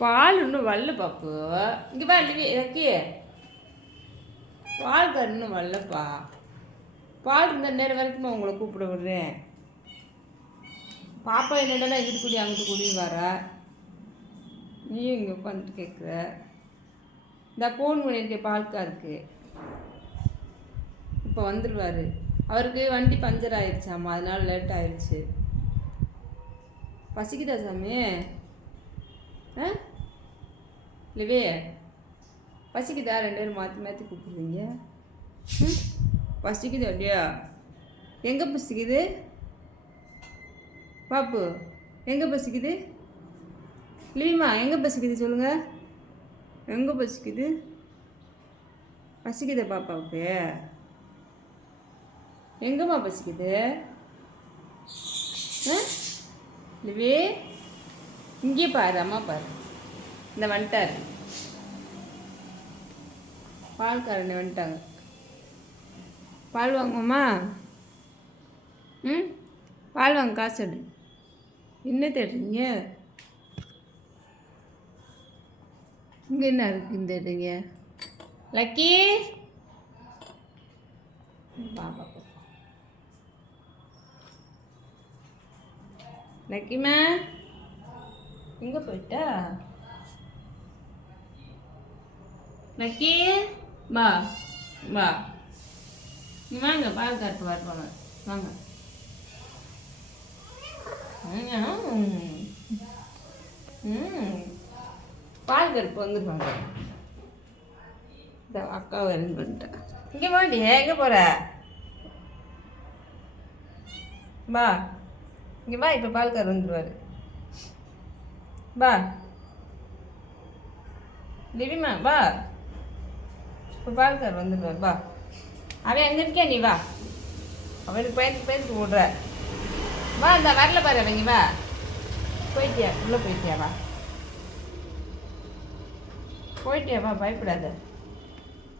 பால் இன்னும் வரல பாப்பு. இங்கே வா லிவி இறக்கி. பால் கரு இன்னும் வரலப்பா. பால் இந்த நேரம் வரைக்குமா உங்களை கூப்பிட விடுறேன். பாப்பா என்னடா இங்கிட்டு கூடி அங்கிட்டு கூடியும் வர. நீயும் இங்கே உட்காந்துட்டு கேட்குற. இந்த ஃபோன் பண்ணியிருக்கேன் பால்காருக்கு. இப்போ வந்துடுவார். அவருக்கு வண்டி பஞ்சர் ஆயிடுச்சாம்மா, அதனால லேட் ஆயிடுச்சு. பசிக்குதா சாமி? ஆ இல்லவே பசிக்குதா? 2 பேரும் மாற்றி மாற்றி கூப்பிடுறீங்க. பசிக்குது அப்படியா? எங்கே பசிக்குது பாப்பு? எங்கே பசிக்குது? லீமா எங்கே பசிக்குது சொல்லுங்கள். எங்கே பசிக்குது? பசிக்குதா பாப்பாவுக்கு? எங்கம்மா பசிக்குது? லிவி இங்கே பாரு, அம்மா பாரு. இந்த வந்துட்டாரு பால்காரனை வந்துட்டாங்க. பால் வாங்குவோம்மா? பால் வாங்க காசு எடு. என்ன தேடுறீங்க? இங்கே என்ன இருக்குன்னு தேடுறீங்க? லக்கி பாப்பா லக்கிமா எங்கே போயிட்டா? லக்கி வா வா, நீ வாங்க பால் காட்டு வரப்பாங்க. வாங்க பால் கருப்பு வந்துருவாங்க. இந்த அக்காவை இருந்து பண்ணிட்டேன். இங்கே வாடி, எங்கே போகிற? வா இங்கே வா, இப்போ பால்கார் வந்துடுவார். வா லிவிமா வா, இப்போ பால்கார் வந்துடுவார். வா, அவன் எங்கே இருக்கே, நீ வா. அவனுக்கு பயந்து விடுற. வா, இந்த வரல பாரு அவங்க. வா, போயிட்டியா? உள்ளே போயிட்டியா? வா போயிட்டியா? வா, பயப்படாத.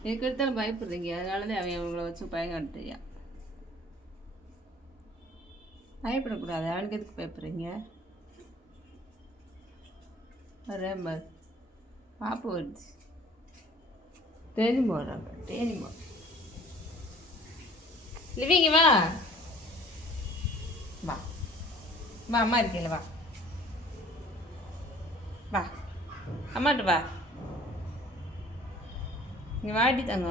எதுக்கு எடுத்தாலும் பயப்படுறீங்க, அதனால தான் அவன் அவங்கள வச்சு பயங்காட்டுறியா. பயப்படக்கூடாது. அவனுக்கு எதுக்கு பயப்படுறீங்க? வரேன் பாப்பு வருது. தேனி போடுறாங்க, தேனி போ. லிவிங்க வா வா வா, அம்மா இருக்கீங்களா? வா வா, அம்மாட்ட வா. இங்கே வாடி தாங்க.